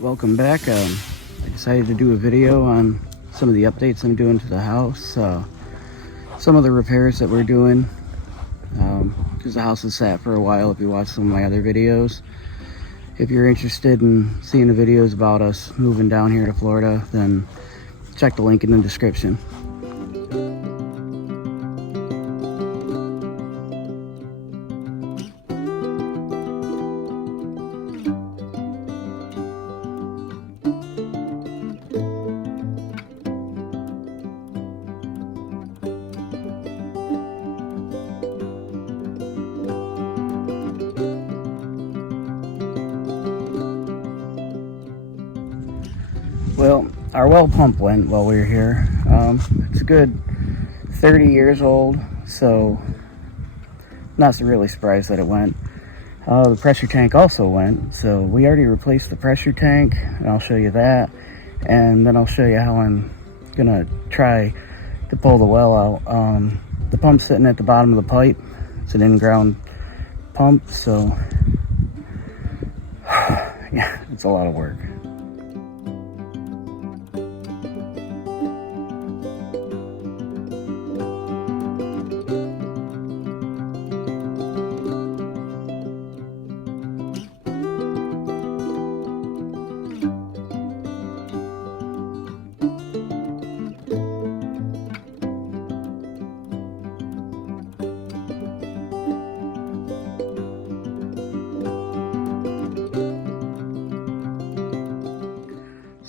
Welcome back. I decided to do a video on some of the updates I'm doing to the house, some of the repairs that we're doing, because the house has sat for a while. If you watch some of my other videos, if you're interested in seeing the videos about us moving down here to Florida, then check the link in the description. Well, our well pump went while we were here. It's a good 30 years old, so not really surprised that it went. The pressure tank also went, so we already replaced the pressure tank, and I'll show you that. And then I'll show you how I'm gonna try to pull the well out. The pump's sitting at the bottom of the pipe. It's an in-ground pump, so yeah, it's a lot of work.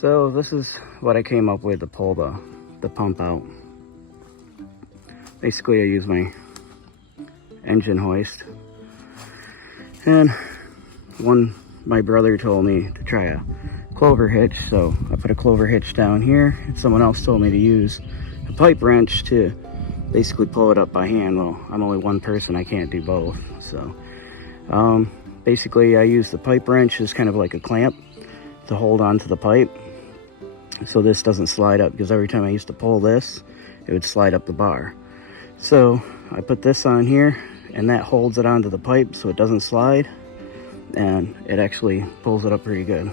So this is what I came up with to pull the pump out. Basically, I use my engine hoist. And my brother told me to try a clover hitch, so I put a clover hitch down here. And someone else told me to use a pipe wrench to basically pull it up by hand. Well, I'm only one person, I can't do both. So basically, I use the pipe wrench as kind of like a clamp to hold onto the pipe, so this doesn't slide up, because every time I used to pull this, it would slide up the bar. So I put this on here, and that holds it onto the pipe so it doesn't slide, and it actually pulls it up pretty good.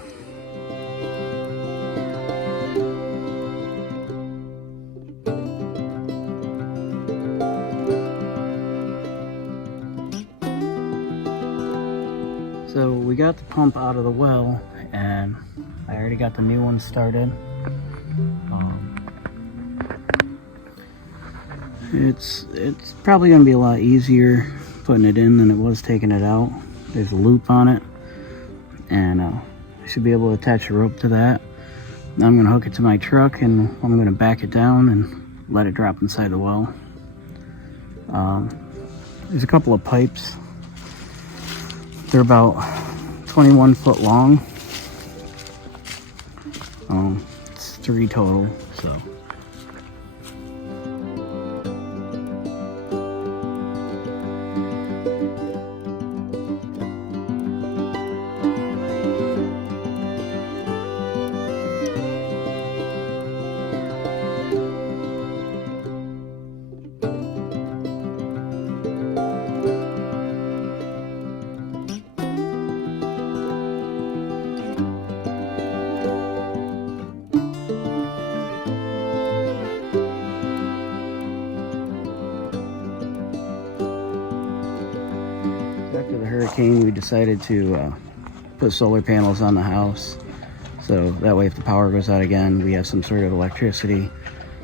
So we got the pump out of the well, and I already got the new one started. It's probably gonna be a lot easier putting it in than it was taking it out. There's a loop on it, and I should be able to attach a rope to that. Now I'm gonna hook it to my truck, and I'm gonna back it down and let it drop inside the well. There's a couple of pipes. They're about 21 foot long. It's 3 total, so. After the hurricane, we decided to put solar panels on the house, so that way if the power goes out again, we have some sort of electricity,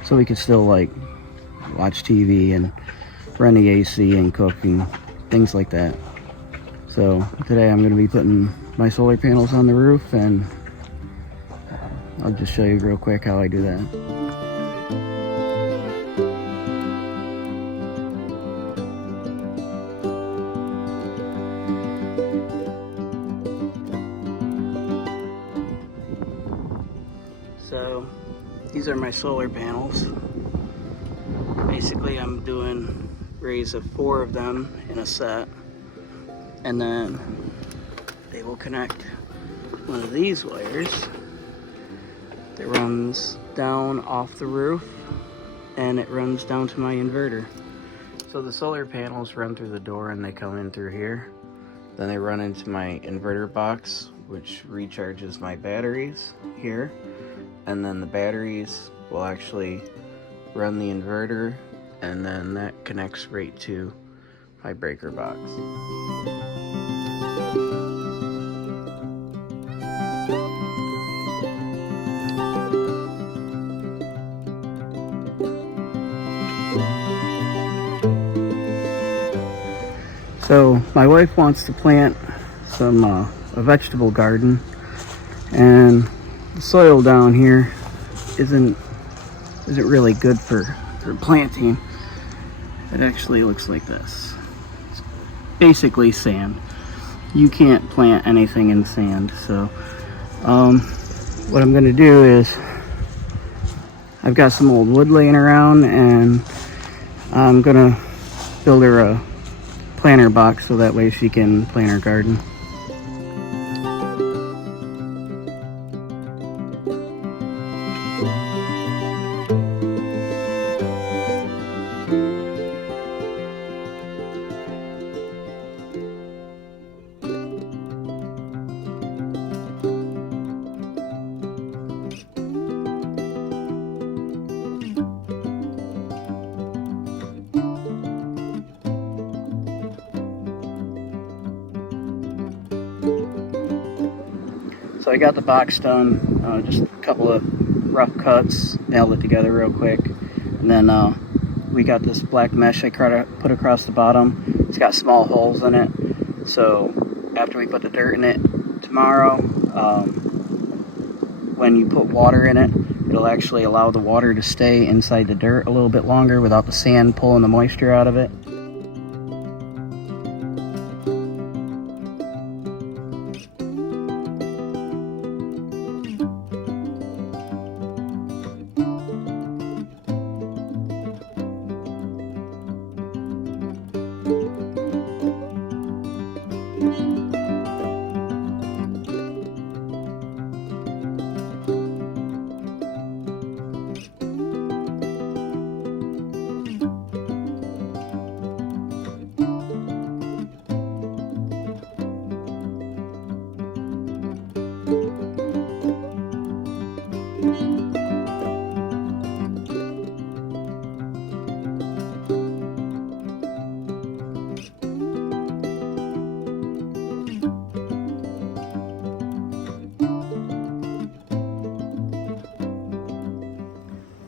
so we could still like watch TV and run the AC and cook and things like that. So today I'm going to be putting my solar panels on the roof, and I'll just show you real quick how I do that. So these are my solar panels. Basically, I'm doing rays of 4 of them in a set, and then they will connect one of these wires that runs down off the roof, and it runs down to my inverter. So the solar panels run through the door and they come in through here. Then they run into my inverter box, which recharges my batteries here, and then the batteries will actually run the inverter, and then that connects right to my breaker box. So my wife wants to plant some a vegetable garden, and the soil down here isn't really good for planting. It actually looks like this. It's basically sand. You can't plant anything in sand. So what I'm gonna do is, I've got some old wood laying around, and I'm gonna build her a planter box so that way she can plant her garden. So I got the box done, just a couple of rough cuts, nailed it together real quick, and then we got this black mesh I put across the bottom. It's got small holes in it, so after we put the dirt in it tomorrow, when you put water in it, it'll actually allow the water to stay inside the dirt a little bit longer without the sand pulling the moisture out of it.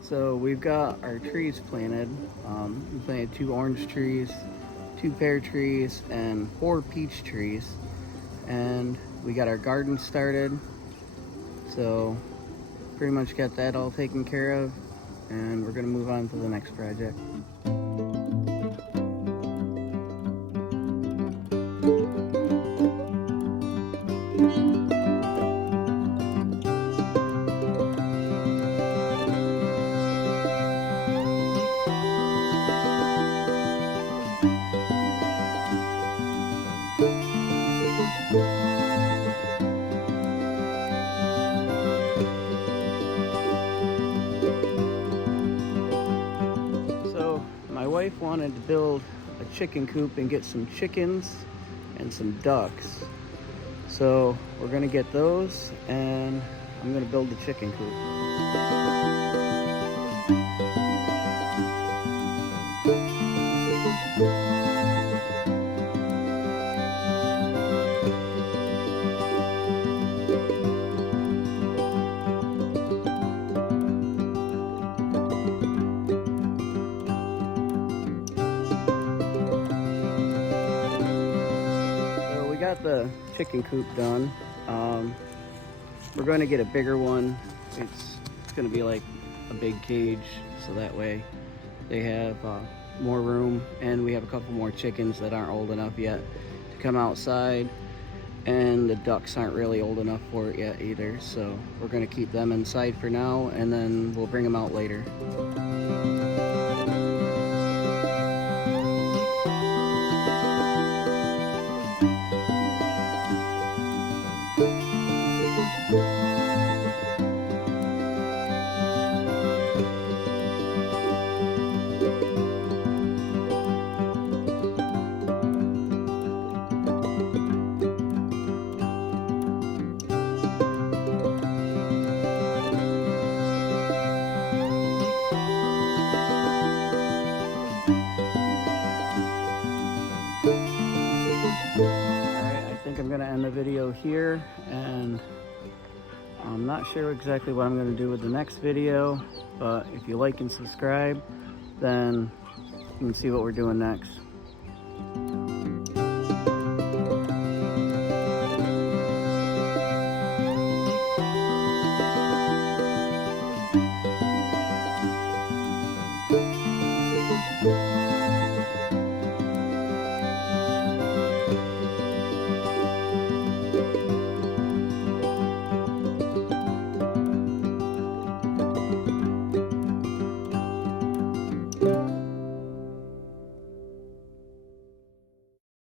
So we've got our trees planted. We planted 2 orange trees, 2 pear trees, and 4 peach trees. And we got our garden started. So pretty much got that all taken care of. And we're gonna move on to the next project. My wife wanted to build a chicken coop and get some chickens and some ducks. So we're gonna get those, and I'm gonna build the chicken coop. Got the chicken coop done. We're going to get a bigger one. It's going to be like a big cage, so that way they have more room, and we have a couple more chickens that aren't old enough yet to come outside, and the ducks aren't really old enough for it yet either, so we're going to keep them inside for now, and then we'll bring them out later. here, and I'm not sure exactly what I'm going to do with the next video, but if you like and subscribe, then you can see what we're doing next.